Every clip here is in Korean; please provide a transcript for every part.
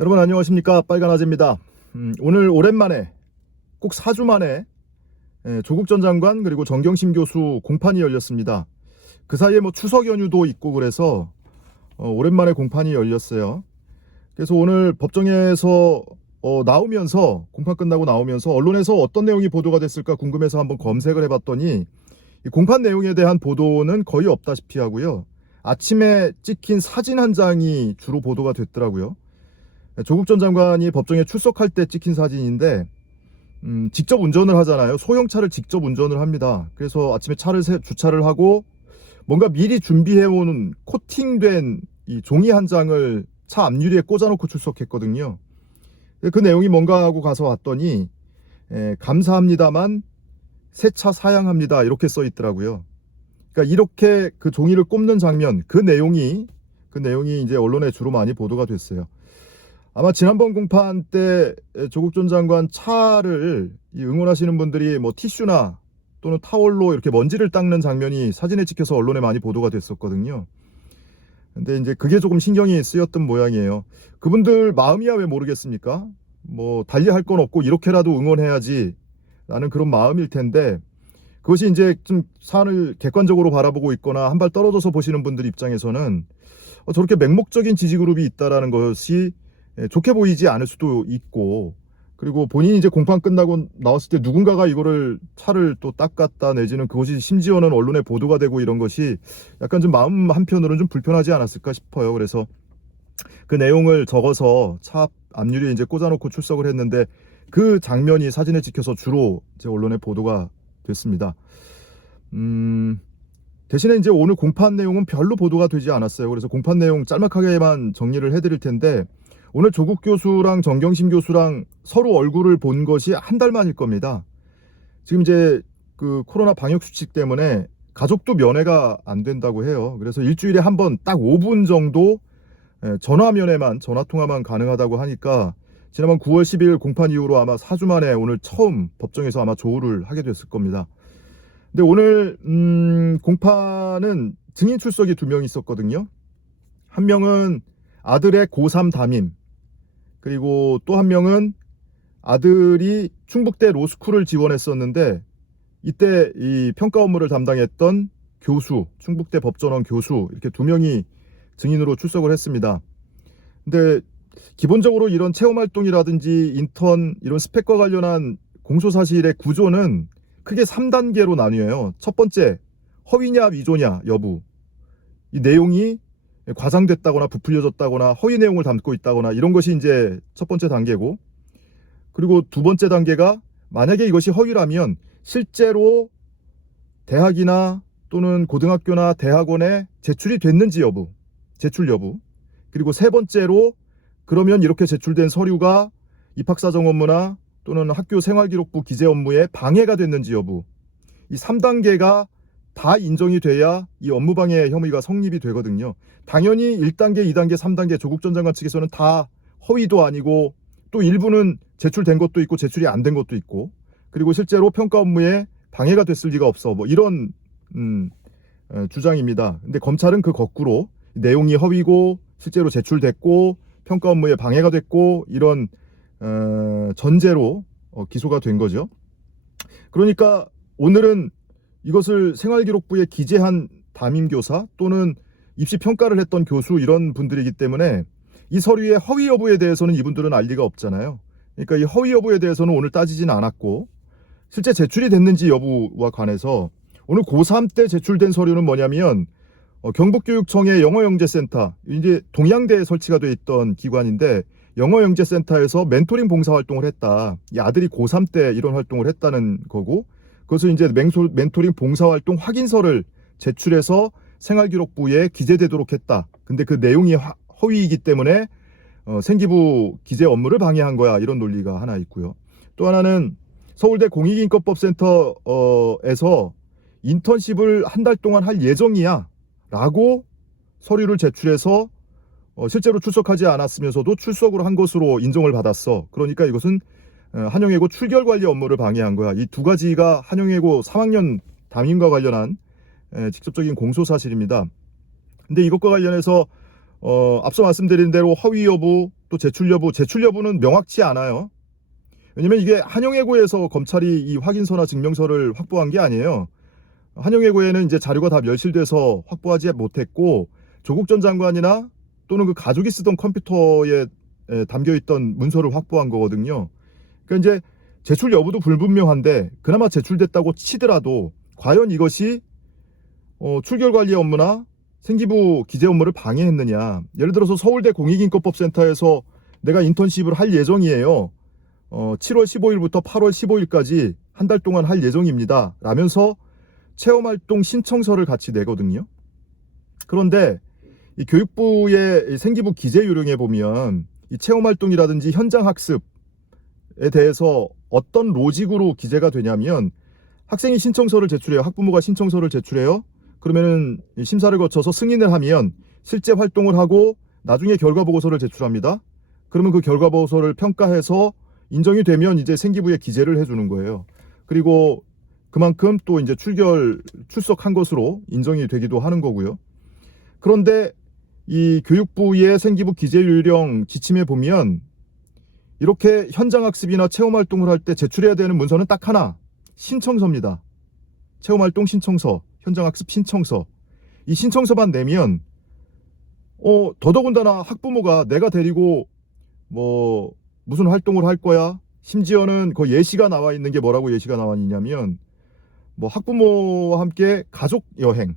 여러분 안녕하십니까 빨간아재입니다. 음, 오늘 오랜만에 꼭 4주 만에 예, 조국 전 장관 그리고 정경심 교수 공판이 열렸습니다. 그 사이에 뭐 추석 연휴도 있고 그래서 어, 오랜만에 공판이 열렸어요. 그래서 오늘 법정에서 어, 나오면서 공판 끝나고 나오면서 언론에서 어떤 내용이 보도가 됐을까 궁금해서 한번 검색을 해봤더니 이 공판 내용에 대한 보도는 거의 없다시피 하고요. 아침에 찍힌 사진 한 장이 주로 보도가 됐더라고요. 조국 전 장관이 법정에 출석할 때 찍힌 사진인데 음, 직접 운전을 하잖아요. 소형차를 직접 운전을 합니다. 그래서 아침에 차를 세- 주차를 하고 뭔가 미리 준비해온 코팅된 이 종이 한 장을 차 앞유리에 꽂아놓고 출석했거든요. 그 내용이 뭔가 하고 가서 왔더니 에, 감사합니다만 새 차 사양합니다 이렇게 써 있더라고요. 그러니까 이렇게 그 종이를 꼽는 장면 그 내용이 그 내용이 이제 언론에 주로 많이 보도가 됐어요. 아마 지난번 공판 때 조국 전 장관 차를 이 응원하시는 분들이 뭐 티슈나 또는 타월로 이렇게 먼지를 닦는 장면이 사진에 찍혀서 언론에 많이 보도가 됐었거든요. 근데 이제 그게 조금 신경이 쓰였던 모양이에요. 그분들 마음이야 왜 모르겠습니까? 뭐 달리 할 건 없고 이렇게라도 응원해야지 라는 그런 마음일 텐데 그것이 이제 좀 사안을 객관적으로 바라보고 있거나 한 발 떨어져서 보시는 분들 입장에서는 어, 저렇게 맹목적인 지지 그룹이 있다라는 것이 예, 좋게 보이지 않을 수도 있고 그리고 본인이 이제 공판 끝나고 나왔을 때 누군가가 이거를 차를 또 닦았다 내지는 그것이 심지어는 언론에 보도가 되고 이런 것이 약간 좀 마음 한편으로는 좀 불편하지 않았을까 싶어요. 그래서 그 내용을 적어서 차 앞유리에 이제 꽂아놓고 출석을 했는데 그 장면이 사진에 찍혀서 주로 이제 언론에 보도가 됐습니다. 음, 대신에 이제 오늘 공판 내용은 별로 보도가 되지 않았어요. 그래서 공판 내용 짤막하게만 정리를 해드릴 텐데 오늘 조국 교수랑 정경심 교수랑 서로 얼굴을 본 것이 한 달 만일 겁니다. 지금 이제 그 코로나 방역 수칙 때문에 가족도 면회가 안 된다고 해요. 그래서 일주일에 한 번 딱 5분 정도 예, 전화 면회만 전화 통화만 가능하다고 하니까 지난번 9월 10일 공판 이후로 아마 4주 만에 오늘 처음 법정에서 아마 조우를 하게 됐을 겁니다. 근데 오늘 음, 공판은 증인 출석이 두 명 있었거든요. 한 명은 아들의 고3 담임, 그리고 또 한 명은 아들이 충북대 로스쿨을 지원했었는데 이때 이 평가 업무를 담당했던 교수, 충북대 법전원 교수 이렇게 두 명이 증인으로 출석을 했습니다. 근데 기본적으로 이런 체험 활동이라든지 인턴 이런 스펙과 관련한 공소 사실의 구조는 크게 3단계로 나뉘어요. 첫 번째, 허위냐 위조냐 여부. 이 내용이 과장됐다거나 부풀려졌다거나 허위 내용을 담고 있다거나 이런 것이 이제 첫 번째 단계고 그리고 두 번째 단계가 만약에 이것이 허위라면 실제로 대학이나 또는 고등학교나 대학원에 제출이 됐는지 여부, 제출 여부. 그리고 세 번째로 그러면 이렇게 제출된 서류가 입학사정 업무나 또는 학교 생활기록부 기재 업무에 방해가 됐는지 여부. 이 3단계가 다 인정이 돼야 이 업무방해 혐의가 성립이 되거든요. 당연히 1단계, 2단계, 3단계 조국 전 장관 측에서는 다 허위도 아니고 또 일부는 제출된 것도 있고 제출이 안 된 것도 있고 그리고 실제로 평가 업무에 방해가 됐을 리가 없어 뭐 이런 음, 어, 주장입니다. 근데 검찰은 그 거꾸로 내용이 허위고 실제로 제출됐고 평가 업무에 방해가 됐고 이런 어, 전제로 어, 기소가 된 거죠. 그러니까 오늘은 이것을 생활기록부에 기재한 담임교사 또는 입시 평가를 했던 교수 이런 분들이기 때문에 이 서류의 허위 여부에 대해서는 이분들은 알 리가 없잖아요. 그러니까 이 허위 여부에 대해서는 오늘 따지진 않았고 실제 제출이 됐는지 여부와 관해서 오늘 고3 때 제출된 서류는 뭐냐면 어, 경북교육청의 영어영재센터 이제 동양대에 설치가 돼 있던 기관인데 영어영재센터에서 멘토링 봉사활동을 했다. 이 아들이 고3 때 이런 활동을 했다는 거고 그것을 이제 맹소, 멘토링 봉사활동 확인서를 제출해서 생활기록부에 기재되도록 했다. 근데 그 내용이 하- 허위이기 때문에 어, 생기부 기재 업무를 방해한 거야. 이런 논리가 하나 있고요. 또 하나는 서울대 공익인권법센터에서 인턴십을 한 달 동안 할 예정이야. 라고 서류를 제출해서 어, 실제로 출석하지 않았으면서도 출석을 한 것으로 인정을 받았어. 그러니까 이것은 어, 한영예고 출결 관리 업무를 방해한 거야. 이 두 가지가 한영예고 3학년 담임과 관련한 에, 직접적인 공소 사실입니다. 근데 이것과 관련해서 어, 앞서 말씀드린 대로 허위 여부 또 제출 여부, 제출 여부는 명확치 않아요. 왜냐면 이게 한영해고에서 검찰이 이 확인서나 증명서를 확보한 게 아니에요. 한영해고에는 이제 자료가 다 멸실돼서 확보하지 못했고 조국 전 장관이나 또는 그 가족이 쓰던 컴퓨터에 에, 담겨 있던 문서를 확보한 거거든요. 그러니까 이제 제출 여부도 불분명한데 그나마 제출됐다고 치더라도 과연 이것이 어, 출결 관리 업무나 생기부 기재 업무를 방해했느냐. 예를 들어서 서울대 공익인권법센터에서 내가 인턴십을 할 예정이에요. 어, 7월 15일부터 8월 15일까지 한 달 동안 할 예정입니다. 라면서 체험활동 신청서를 같이 내거든요. 그런데 이 교육부의 이 생기부 기재 요령에 보면 이 체험활동이라든지 현장 학습에 대해서 어떤 로직으로 기재가 되냐면 학생이 신청서를 제출해요. 학부모가 신청서를 제출해요. 그러면은 이 심사를 거쳐서 승인을 하면 실제 활동을 하고 나중에 결과 보고서를 제출합니다. 그러면 그 결과 보고서를 평가해서 인정이 되면 이제 생기부에 기재를 해주는 거예요. 그리고 그만큼 또 이제 출결 출석한 것으로 인정이 되기도 하는 거고요. 그런데 이 교육부의 생기부 기재 요령 지침에 보면 이렇게 현장 학습이나 체험 활동을 할 때 제출해야 되는 문서는 딱 하나 신청서입니다. 체험 활동 신청서, 현장 학습 신청서. 이 신청서만 내면 어 더더군다나 학부모가 내가 데리고 뭐 무슨 활동을 할 거야? 심지어는 그 예시가 나와 있는 게 뭐라고 예시가 나와 있냐면 뭐 학부모와 함께 가족 여행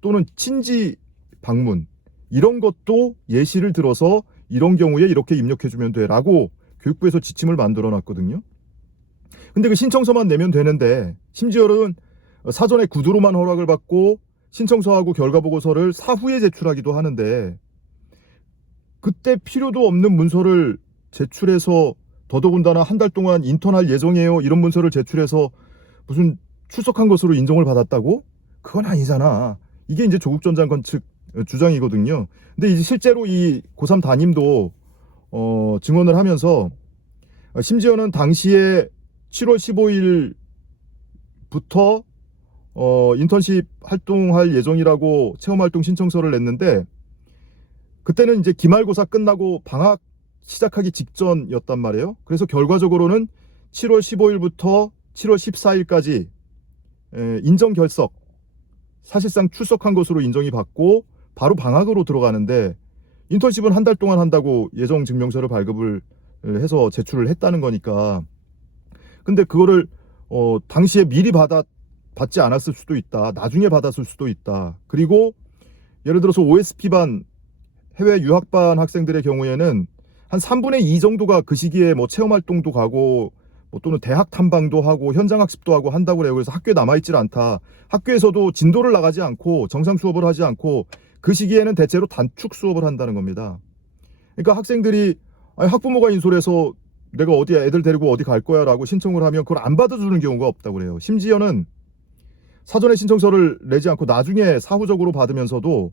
또는 친지 방문 이런 것도 예시를 들어서 이런 경우에 이렇게 입력해 주면 돼라고 교육부에서 지침을 만들어 놨거든요. 근데 그 신청서만 내면 되는데 심지어는 사전에 구두로만 허락을 받고 신청서하고 결과 보고서를 사후에 제출하기도 하는데 그때 필요도 없는 문서를 제출해서 더더군다나 한 달 동안 인턴할 예정이에요. 이런 문서를 제출해서 무슨 출석한 것으로 인정을 받았다고? 그건 아니잖아. 이게 이제 조국 전 장관 측 주장이거든요. 근데 이제 실제로 이 고3 담임도 어, 증언을 하면서 어, 심지어는 당시에 7월 15일부터 어, 인턴십 활동할 예정이라고 체험활동 신청서를 냈는데 그때는 이제 기말고사 끝나고 방학 시작하기 직전이었단 말이에요. 그래서 결과적으로는 7월 15일부터 7월 14일까지 인정 결석 사실상 출석한 것으로 인정이 받고 바로 방학으로 들어가는데 인턴십은 한 달 동안 한다고 예정 증명서를 발급을 해서 제출을 했다는 거니까 근데 그거를 어 당시에 미리 받아 받지 않았을 수도 있다. 나중에 받았을 수도 있다. 그리고 예를 들어서 OSP반 해외 유학반 학생들의 경우에는 한 3분의 2 정도가 그 시기에 뭐 체험 활동도 가고 뭐 또는 대학 탐방도 하고 현장 학습도 하고 한다고 그래요. 그래서 학교에 남아 있질 않다. 학교에서도 진도를 나가지 않고 정상 수업을 하지 않고 그 시기에는 대체로 단축 수업을 한다는 겁니다. 그러니까 학생들이 학부모가 인솔해서 내가 어디 애들 데리고 어디 갈 거야 라고 신청을 하면 그걸 안 받아주는 경우가 없다고 그래요. 심지어는 사전에 신청서를 내지 않고 나중에 사후적으로 받으면서도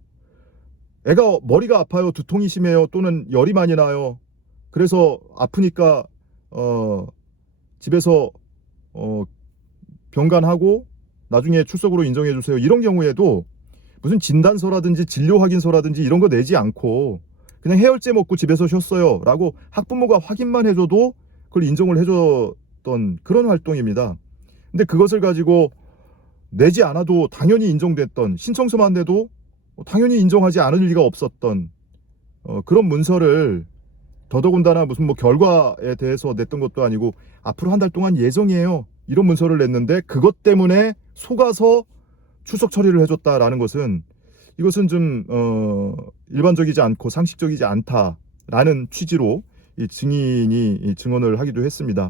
애가 머리가 아파요, 두통이 심해요, 또는 열이 많이 나요. 그래서 아프니까 어 집에서 어 병간하고 나중에 출석으로 인정해 주세요. 이런 경우에도 무슨 진단서라든지 진료 확인서라든지 이런 거 내지 않고 그냥 해열제 먹고 집에서 쉬었어요. 라고 학부모가 확인만 해줘도 그걸 인정을 해줬던 그런 활동입니다. 근데 그것을 가지고 내지 않아도 당연히 인정됐던 신청서만 내도 당연히 인정하지 않을 리가 없었던 어, 그런 문서를 더더군다나 무슨 뭐 결과에 대해서 냈던 것도 아니고 앞으로 한 달 동안 예정이에요. 이런 문서를 냈는데 그것 때문에 속아서 출석 처리를 해줬다라는 것은 이것은 좀 어, 일반적이지 않고 상식적이지 않다라는 취지로 이 증인이 이 증언을 하기도 했습니다.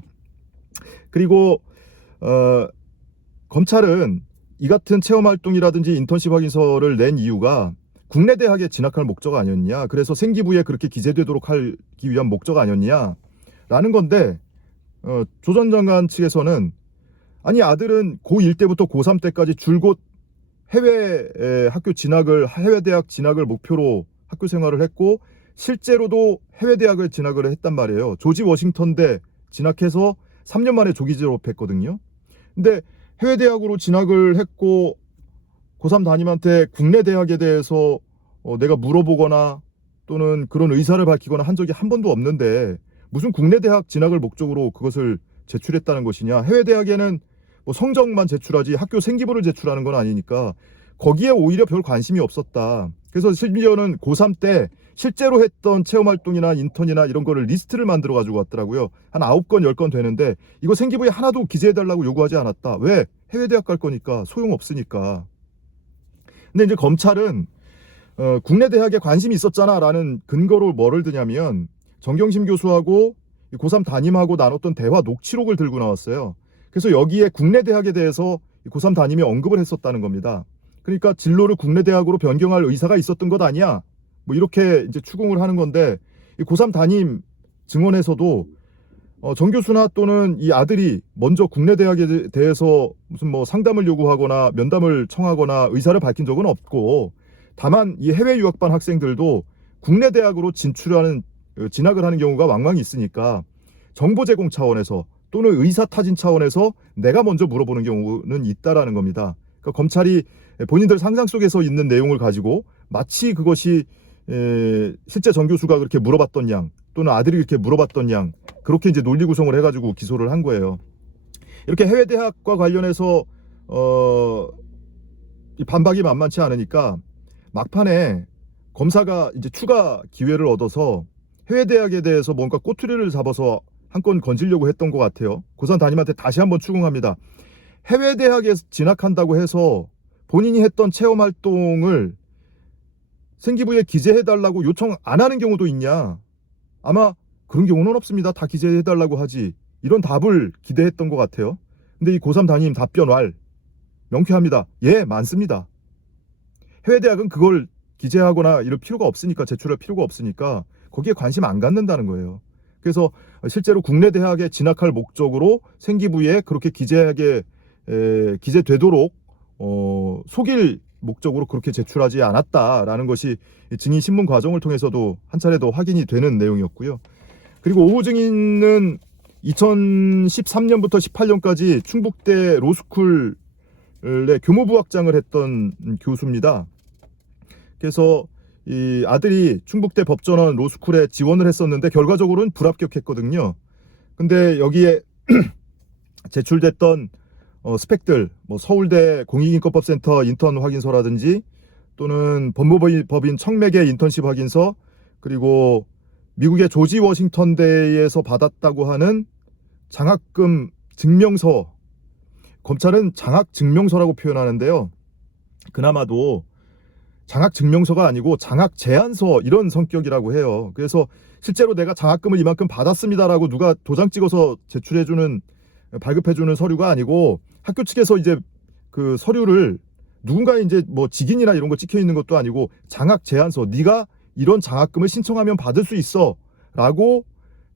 그리고 어, 검찰은 이 같은 체험 활동이라든지 인턴십 확인서를 낸 이유가 국내 대학에 진학할 목적 아니었냐. 그래서 생기부에 그렇게 기재되도록 하기 위한 목적 아니었냐. 라는 건데 어, 조전 장관 측에서는 아니 아들은 고1 때부터 고3 때까지 줄곧 해외 에, 학교 진학을 해외 대학 진학을 목표로 학교 생활을 했고 실제로도 해외 대학을 진학을 했단 말이에요. 조지 워싱턴대 진학해서 3년 만에 조기 졸업했거든요. 근데 해외 대학으로 진학을 했고 고3 담임한테 국내 대학에 대해서 어, 내가 물어보거나 또는 그런 의사를 밝히거나 한 적이 한 번도 없는데 무슨 국내 대학 진학을 목적으로 그것을 제출했다는 것이냐? 해외 대학에는 뭐 성적만 제출하지 학교 생기부를 제출하는 건 아니니까 거기에 오히려 별 관심이 없었다. 그래서 심지어는 고3 때 실제로 했던 체험 활동이나 인턴이나 이런 거를 리스트를 만들어 가지고 왔더라고요. 한 9건, 10건 되는데 이거 생기부에 하나도 기재해 달라고 요구하지 않았다. 왜? 해외 대학 갈 거니까 소용 없으니까. 근데 이제 검찰은 어, 국내 대학에 관심이 있었잖아라는 근거로 뭐를 드냐면 정경심 교수하고 이 고3 담임하고 나눴던 대화 녹취록을 들고 나왔어요. 그래서 여기에 국내 대학에 대해서 이 고3 담임이 언급을 했었다는 겁니다. 그러니까 진로를 국내 대학으로 변경할 의사가 있었던 것 아니야? 뭐 이렇게 이제 추궁을 하는 건데 이 고3 담임 증언에서도 어, 정 교수나 또는 이 아들이 먼저 국내 대학에 대해서 무슨 뭐 상담을 요구하거나 면담을 청하거나 의사를 밝힌 적은 없고 다만 이 해외 유학반 학생들도 국내 대학으로 진출하는 어, 진학을 하는 경우가 왕왕 있으니까 정보 제공 차원에서 또는 의사 타진 차원에서 내가 먼저 물어보는 경우는 있다라는 겁니다. 그러니까 검찰이 본인들 상상 속에서 있는 내용을 가지고 마치 그것이 에, 실제 정 교수가 그렇게 물어봤던 양 또는 아들이 그렇게 물어봤던 양 그렇게 이제 논리 구성을 해가지고 기소를 한 거예요. 이렇게 해외 대학과 관련해서 어, 이 반박이 만만치 않으니까 막판에 검사가 이제 추가 기회를 얻어서 해외 대학에 대해서 뭔가 꼬투리를 잡아서 한 건 건지려고 했던 것 같아요. 고산 담임한테 다시 한번 추궁합니다. 해외 대학에 진학한다고 해서 본인이 했던 체험 활동을 생기부에 기재해달라고 요청 안 하는 경우도 있냐? 아마 그런 경우는 없습니다. 다 기재해달라고 하지. 이런 답을 기대했던 것 같아요. 근데 이 고3 담임 답변 왈 명쾌합니다. 예, 많습니다. 해외 대학은 그걸 기재하거나 이럴 필요가 없으니까 제출할 필요가 없으니까 거기에 관심 안 갖는다는 거예요. 그래서 실제로 국내 대학에 진학할 목적으로 생기부에 그렇게 기재하게 에, 기재되도록 어, 속일 목적으로 그렇게 제출하지 않았다라는 것이 이 증인 신문 과정을 통해서도 한 차례 더 확인이 되는 내용이었고요. 그리고 오후 증인은 2013년부터 18년까지 충북대 로스쿨의 교무부학장을 했던 교수입니다. 그래서 이 아들이 충북대 법전원 로스쿨에 지원을 했었는데 결과적으로는 불합격했거든요. 근데 여기에 제출됐던 어, 스펙들, 뭐 서울대 공익인권법센터 인턴 확인서라든지 또는 법무법인 법인 청맥의 인턴십 확인서 그리고 미국의 조지 워싱턴 대에서 받았다고 하는 장학금 증명서 검찰은 장학 증명서라고 표현하는데요. 그나마도 장학 증명서가 아니고 장학 제안서 이런 성격이라고 해요. 그래서 실제로 내가 장학금을 이만큼 받았습니다라고 누가 도장 찍어서 제출해주는 발급해주는 서류가 아니고 학교 측에서 이제 그 서류를 누군가 이제 뭐 직인이나 이런 거 찍혀 있는 것도 아니고 장학 제안서 네가 이런 장학금을 신청하면 받을 수 있어라고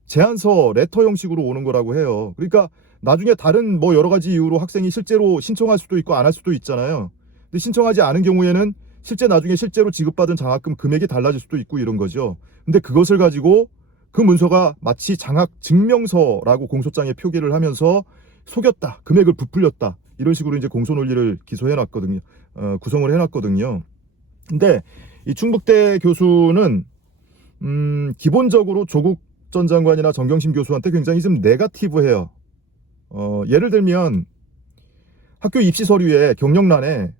제안서 레터 형식으로 오는 거라고 해요. 그러니까 나중에 다른 뭐 여러 가지 이유로 학생이 실제로 신청할 수도 있고 안 할 수도 있잖아요. 근데 신청하지 않은 경우에는 실제 나중에 실제로 지급받은 장학금 금액이 달라질 수도 있고 이런 거죠. 근데 그것을 가지고 그 문서가 마치 장학 증명서라고 공소장에 표기를 하면서 속였다, 금액을 부풀렸다 이런 식으로 이제 공소 논리를 기소해 놨거든요. 어, 구성을 해 놨거든요. 근데 이 충북대 교수는 음, 기본적으로 조국 전 장관이나 정경심 교수한테 굉장히 좀 네가티브해요. 어, 예를 들면 학교 입시 서류에 경력란에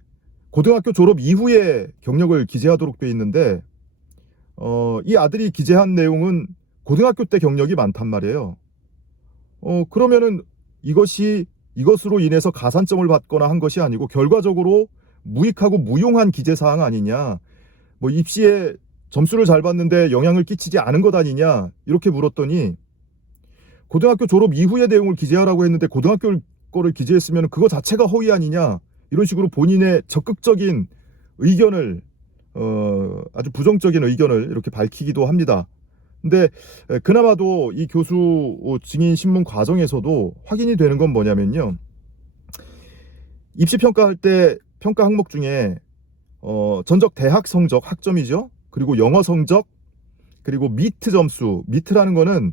고등학교 졸업 이후에 경력을 기재하도록 돼 있는데 어, 이 아들이 기재한 내용은 고등학교 때 경력이 많단 말이에요. 어, 그러면은 이것이 이것으로 인해서 가산점을 받거나 한 것이 아니고 결과적으로 무익하고 무용한 기재 사항 아니냐. 뭐 입시에 점수를 잘 받는데 영향을 끼치지 않은 것 아니냐. 이렇게 물었더니 고등학교 졸업 이후의 내용을 기재하라고 했는데 고등학교 거를 기재했으면 그거 자체가 허위 아니냐. 이런 식으로 본인의 적극적인 의견을 어, 아주 부정적인 의견을 이렇게 밝히기도 합니다. 근데 에, 그나마도 이 교수 어, 증인 신문 과정에서도 확인이 되는 건 뭐냐면요. 입시 평가할 때 평가 항목 중에 어, 전적 대학 성적 학점이죠. 그리고 영어 성적 그리고 미트 점수 미트라는 거는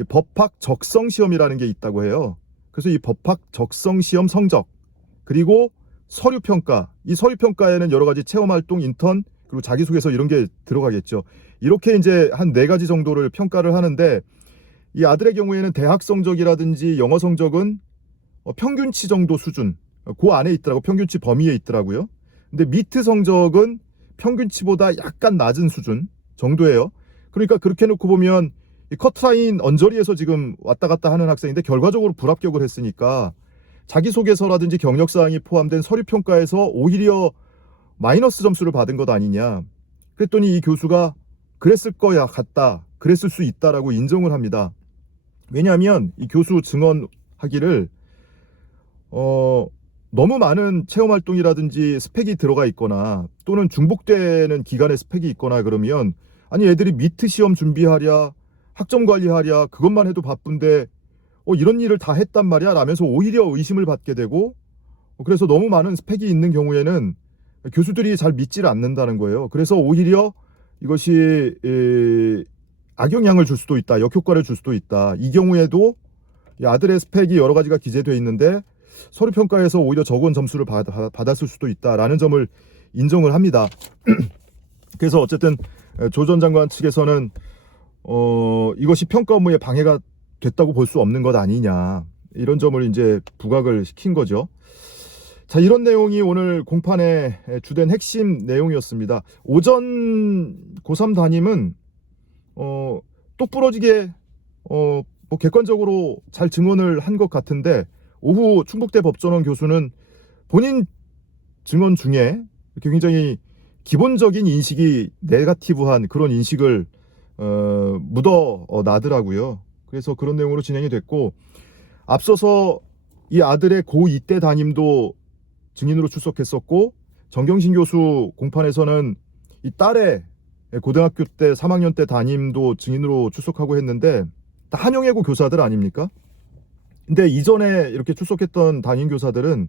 이 법학 적성 시험이라는 게 있다고 해요. 그래서 이 법학 적성 시험 성적 그리고 서류 평가 이 서류 평가에는 여러 가지 체험 활동 인턴 그리고 자기소개서 이런 게 들어가겠죠. 이렇게 이제 한 네 가지 정도를 평가를 하는데 이 아들의 경우에는 대학 성적이라든지 영어 성적은 어, 평균치 정도 수준, 어, 그 안에 있더라고 평균치 범위에 있더라고요. 근데 미트 성적은 평균치보다 약간 낮은 수준 정도예요. 그러니까 그렇게 놓고 보면 이 커트라인 언저리에서 지금 왔다 갔다 하는 학생인데 결과적으로 불합격을 했으니까 자기소개서라든지 경력사항이 포함된 서류평가에서 오히려 마이너스 점수를 받은 것 아니냐. 그랬더니 이 교수가 그랬을 거야 같다. 그랬을 수 있다라고 인정을 합니다. 왜냐하면 이 교수 증언하기를 어 너무 많은 체험 활동이라든지 스펙이 들어가 있거나 또는 중복되는 기간에 스펙이 있거나 그러면 아니 애들이 미트 시험 준비하랴 학점 관리하랴 그것만 해도 바쁜데 어 이런 일을 다 했단 말이야 라면서 오히려 의심을 받게 되고 어, 그래서 너무 많은 스펙이 있는 경우에는 교수들이 잘 믿지를 않는다는 거예요. 그래서 오히려 이것이 에, 악영향을 줄 수도 있다. 역효과를 줄 수도 있다. 이 경우에도 이 아들의 스펙이 여러 가지가 기재되어 있는데 서류 평가에서 오히려 적은 점수를 받, 받았을 수도 있다라는 점을 인정을 합니다. 그래서 어쨌든 조 전 장관 측에서는 어, 이것이 평가 업무에 방해가 됐다고 볼 수 없는 것 아니냐 이런 점을 이제 부각을 시킨 거죠. 자 이런 내용이 오늘 공판의 주된 핵심 내용이었습니다. 오전 고3 담임은 어, 똑부러지게 어, 뭐 객관적으로 잘 증언을 한 것 같은데 오후 충북대 법전원 교수는 본인 증언 중에 굉장히 기본적인 인식이 네가티브한 그런 인식을 어, 묻어 어, 나더라고요. 그래서 그런 내용으로 진행이 됐고 앞서서 이 아들의 고2 때 담임도 증인으로 출석했었고 정경신 교수 공판에서는 이 딸의 고등학교 때 3학년 때 담임도 증인으로 출석하고 했는데 다 한영예고 교사들 아닙니까? 근데 이전에 이렇게 출석했던 담임 교사들은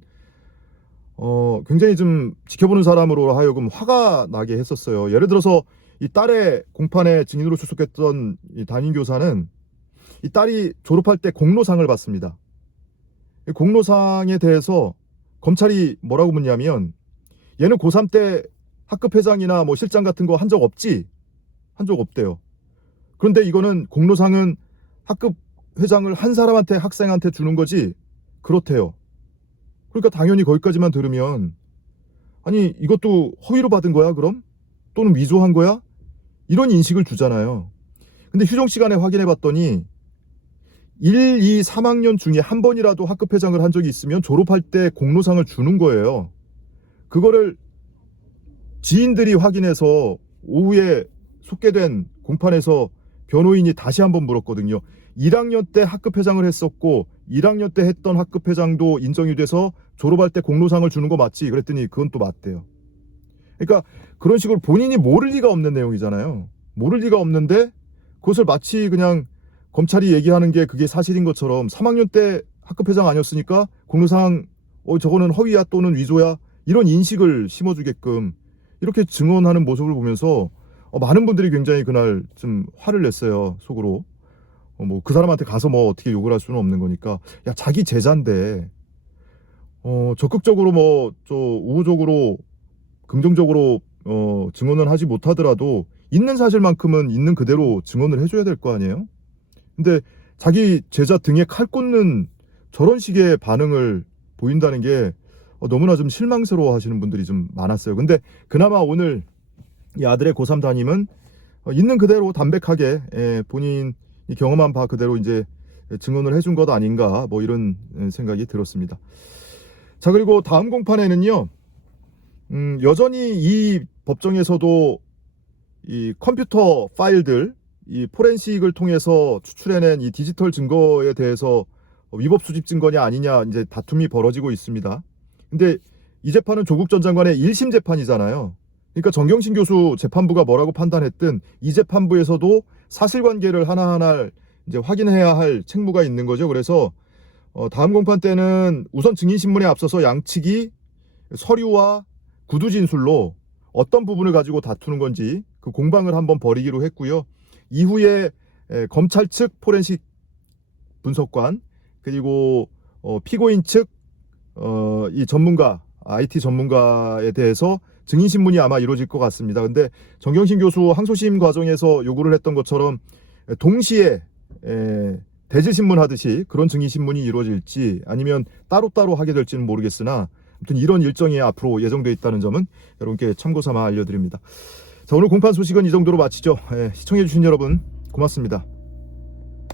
어 굉장히 좀 지켜보는 사람으로 하여금 화가 나게 했었어요. 예를 들어서 이 딸의 공판에 증인으로 출석했던 이 담임 교사는 이 딸이 졸업할 때 공로상을 받습니다. 이 공로상에 대해서 검찰이 뭐라고 묻냐면 얘는 고3 때 학급 회장이나 뭐 실장 같은 거 한 적 없지? 한 적 없대요. 그런데 이거는 공로상은 학급 회장을 한 사람한테 학생한테 주는 거지 그렇대요. 그러니까 당연히 거기까지만 들으면 아니 이것도 허위로 받은 거야 그럼? 또는 위조한 거야? 이런 인식을 주잖아요. 근데 휴정 시간에 확인해 봤더니 1, 2, 3학년 중에 한 번이라도 학급 회장을 한 적이 있으면 졸업할 때 공로상을 주는 거예요. 그거를 지인들이 확인해서 오후에 속개된 공판에서 변호인이 다시 한번 물었거든요. 1학년 때 학급 회장을 했었고 1학년 때 했던 학급 회장도 인정이 돼서 졸업할 때 공로상을 주는 거 맞지? 그랬더니 그건 또 맞대요. 그러니까 그런 식으로 본인이 모를 리가 없는 내용이잖아요. 모를 리가 없는데 그것을 마치 그냥 검찰이 얘기하는 게 그게 사실인 것처럼 3학년 때 학급 회장 아니었으니까 공로상 어 저거는 허위야 또는 위조야? 이런 인식을 심어주게끔 이렇게 증언하는 모습을 보면서 어, 많은 분들이 굉장히 그날 좀 화를 냈어요 속으로. 어, 뭐그 사람한테 가서 뭐 어떻게 욕을 할 수는 없는 거니까. 야 자기 제자인데. 어 적극적으로 뭐 저 우호적으로 긍정적으로 어 증언을 하지 못하더라도 있는 사실만큼은 있는 그대로 증언을 해줘야 될 거 아니에요 근데 자기 제자 등에 칼 꽂는 저런 식의 반응을 보인다는 게 어, 너무나 좀 실망스러워 하시는 분들이 좀 많았어요. 근데 그나마 오늘 이 아들의 고3 담임은 어, 있는 그대로 담백하게 예, 본인이 경험한 바 그대로 이제 증언을 해준 것 아닌가 뭐 이런 예, 생각이 들었습니다. 자 그리고 다음 공판에는요 음, 여전히 이 법정에서도 이 컴퓨터 파일들 이 포렌식을 통해서 추출해낸 이 디지털 증거에 대해서 위법 수집 증거냐 아니냐 이제 다툼이 벌어지고 있습니다. 근데 이 재판은 조국 전 장관의 1심 재판이잖아요. 그러니까 정경심 교수 재판부가 뭐라고 판단했든 이 재판부에서도 사실관계를 하나하나 이제 확인해야 할 책무가 있는 거죠. 그래서 어, 다음 공판 때는 우선 증인 신문에 앞서서 양측이 서류와 구두 진술로 어떤 부분을 가지고 다투는 건지 그 공방을 한번 벌이기로 했고요. 이후에 에, 검찰 측 포렌식 분석관 그리고 어, 피고인 측 어, 이 전문가 IT 전문가에 대해서 증인 신문이 아마 이루어질 것 같습니다. 근데 정경심 교수 항소심 과정에서 요구를 했던 것처럼 동시에 에, 대질 신문 하듯이 그런 증인 신문이 이루어질지 아니면 따로따로 하게 될지는 모르겠으나 아무튼 이런 일정이 앞으로 예정돼 있다는 점은 여러분께 참고 삼아 알려드립니다. 자 오늘 공판 소식은 이 정도로 마치죠. 예, 시청해주신 여러분 고맙습니다.